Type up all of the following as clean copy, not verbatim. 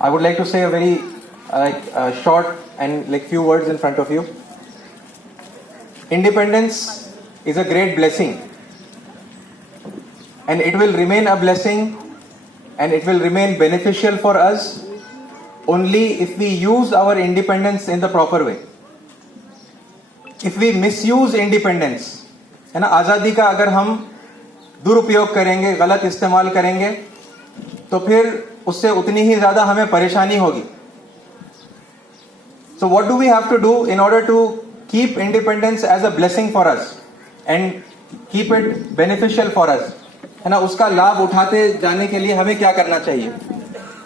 I would like to say a very short and like few words in front of you. Independence is a great blessing, and it will remain a blessing, and it will remain beneficial for us only if we use our independence in the proper way. If we misuse independence, है ना, आज़ादी का अगर हम दुरुपयोग करेंगे, गलत इस्तेमाल करेंगे, तो फिर उससे उतनी ही ज़्यादा हमें परेशानी होगी. So what do we have to do in order to keep independence as a blessing for us and keep it beneficial for us? है ना, उसका लाभ उठाते जाने के लिए हमें क्या करना चाहिए?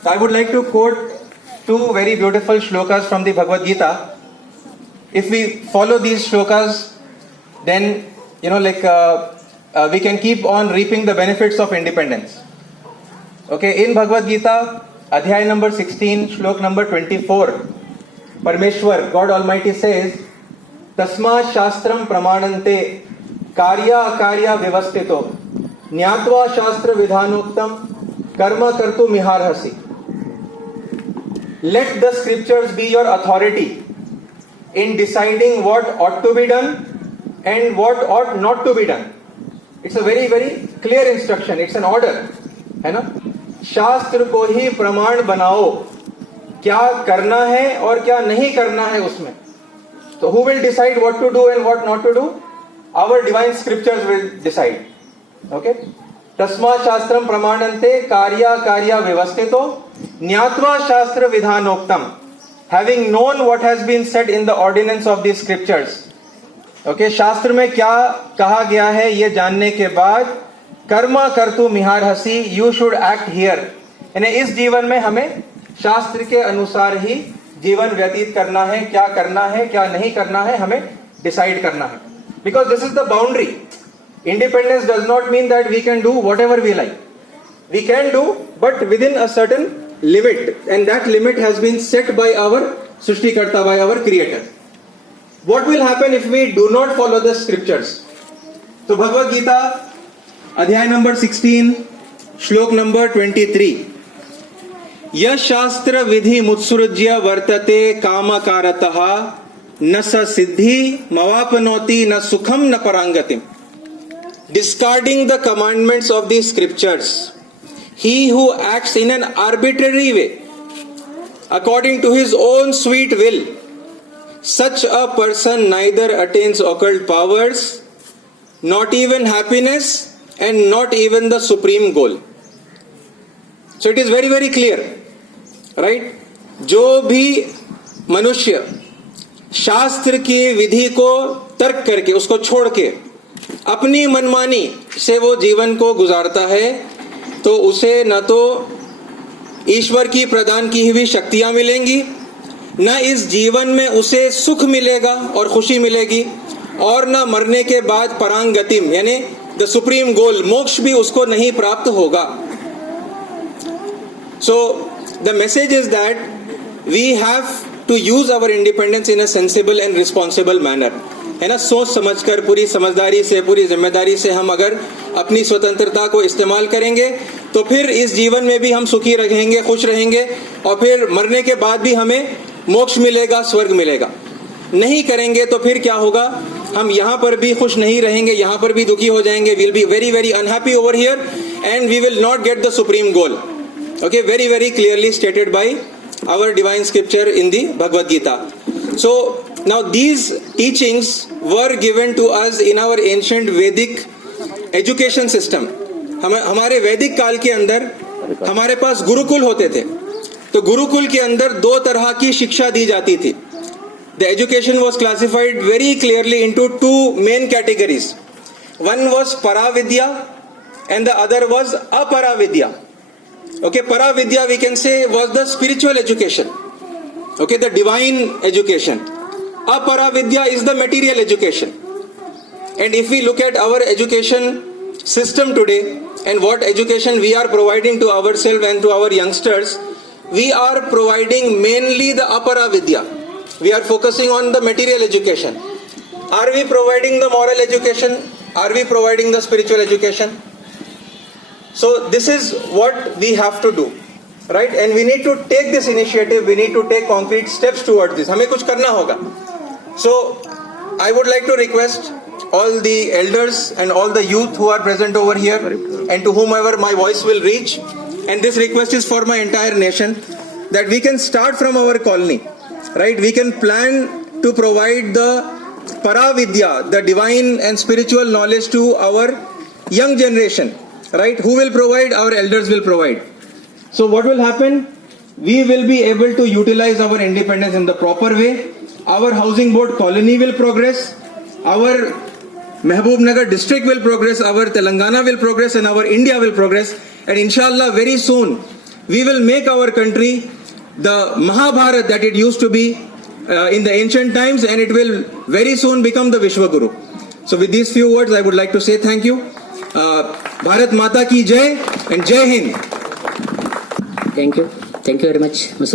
So I would like to quote two very beautiful shlokas from the Bhagavad Gita. If we follow these shlokas, then we can keep on reaping the benefits of independence. Okay, in Bhagavad Gita, Adhyay number 16, Shlok number 24, Parmeshwar, God Almighty says, Tasma Shastram Pramanante Karya Akarya Vivastito Nyatva Shastra Vidhanuktam Karma Kartu Miharhasi. Let the scriptures be your authority in deciding what ought to be done and what ought not to be done. It's a very, very clear instruction. It's an order. है ना? शास्त्र को ही प्रमाण बनाओ, क्या करना है और क्या नहीं करना है उसमें. So who will decide what to do and what not to do? Our divine scriptures will decide. Okay? तस्मा शास्त्रम प्रमाणन्ते कार्या कार्या व्यवस्थितो ज्ञात्वा शास्त्र विधानोक्तम. Having known what has been said in the ordinance of these scriptures. Okay, शास्त्र में क्या कहा गया है ये जानने के बाद कर्मा कर्तु मिहारहसी, यू शुड एक्ट हियर. यानी इस जीवन में हमें शास्त्र के अनुसार ही जीवन व्यतीत करना है, क्या करना है क्या नहीं करना है हमें डिसाइड करना है. Because this is the boundary. Independence does not mean that we can do whatever we like. We can do but within a certain limit, and that limit has been set by our Srishtikarta, by our Creator. What will happen if we do not follow the scriptures? So Bhagavad Gita, Adhyay number 16, Shlok number 23. Yash Shastra Vidhi Mutsurajya Vartate Kamakarataha Na Sa Siddhi Mavapanoti Na Sukham Na Parangatim. Discarding the commandments of the scriptures, he who acts in an arbitrary way, according to his own sweet will, such a person neither attains occult powers, not even happiness, and not even the supreme goal. So it is very, very clear, right? जो भी मनुष्य शास्त्र की विधि को तर्क करके, उसको छोड़ के अपनी मनमानी से वो जीवन को गुजारता है, तो उसे न तो ईश्वर की प्रदान की हुई शक्तियां मिलेंगी, न इस जीवन में उसे सुख मिलेगा और खुशी मिलेगी, और न मरने के बाद परांगतिम यानी द सुप्रीम गोल मोक्ष भी उसको नहीं प्राप्त होगा. So the message is that we have to use our independence in a sensible and responsible manner. है ना, सोच समझकर, पूरी समझदारी से, पूरी जिम्मेदारी से हम अगर अपनी स्वतंत्रता को इस्तेमाल करेंगे तो फिर इस जीवन में भी हम सुखी रहेंगे, खुश रहेंगे, और फिर मरने के बाद भी हमें मोक्ष मिलेगा, स्वर्ग मिलेगा. नहीं करेंगे तो फिर क्या होगा? हम यहाँ पर भी खुश नहीं रहेंगे, यहाँ पर भी दुखी हो जाएंगे. We'll be very very unhappy over here and we will not get the supreme goal. Okay, very very clearly stated by our divine scripture in the Bhagavad Gita. So now these teachings were given to us in our ancient Vedic education system. हमारे वैदिक काल के अंदर हमारे पास गुरुकुल होते थे. तो गुरुकुल के अंदर दो तरह की शिक्षा दी जाती थी. The education was classified very clearly into two main categories. One was Paravidya and the other was Aparavidya. Okay, Paravidya we can say was the spiritual education. Okay, the divine education. Aparavidya is the material education. And if we look at our education system today and what education we are providing to ourselves and to our youngsters, we are providing mainly the Aparavidya. We are focusing on the material education. Are we providing the moral education? Are we providing the spiritual education? So this is what we have to do. right? And we need to take this initiative, we need to take concrete steps towards this. हमें कुछ करना होगा. So I would like to request all the elders and all the youth who are present over here and to whomever my voice will reach, and this request is for my entire nation, that we can start from our colony, right? We can plan to provide the Paravidya, the divine and spiritual knowledge to our young generation, right? Who will provide? Our elders will provide. So what will happen? We will be able to utilize our independence in the proper way. Our housing board colony will progress. Our Mehboob district will progress. Our Telangana will progress, and our India will progress. And inshallah, very soon, we will make our country the Mahabharat that it used to be in the ancient times, and it will very soon become the Vishwaguru. So with these few words, I would like to say thank you. Bharat Mata ki Jai and Jai Hind. Thank you very much, Masood.